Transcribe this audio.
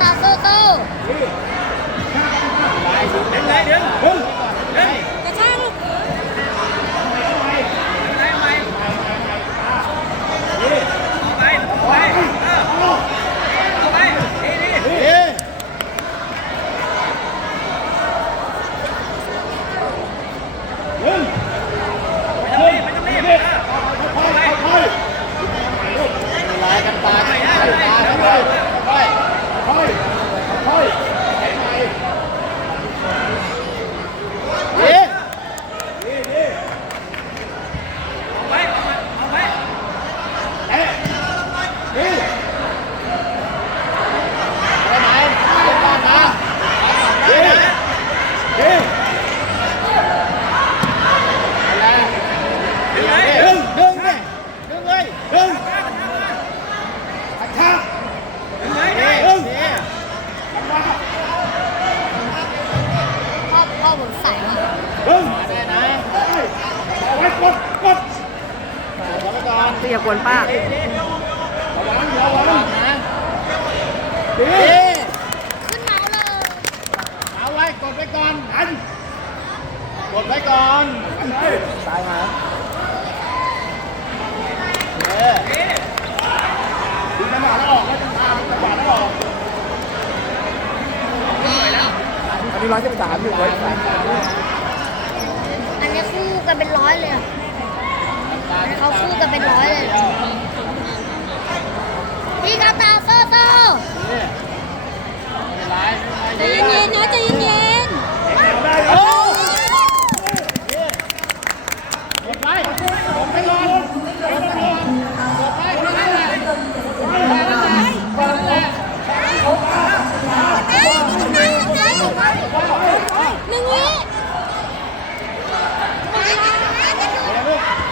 ta sô tô. đến lấy đến. ใส่มามาได้นะเอาไว้กดกดเอาไว้ก่อนอย่ากวนป้าระวังระวังนะดีขึ้นเมาส์เลยเอาไว้กดไว้ก่อนอันกดไว้ก่อนตายมาเออดึงจังหวะแล้วออกแล้วจังหวะจังหวะแล้วออก อั นนี้ร้อยสิบสามอยู่ร้อยสามอันนี้คู่กันเป็นร้อยเลยอะอันนี้เขาคู่กันเป็นร้อยเลยพี่กาตาโซโซ่นี่ไม่ やめろ!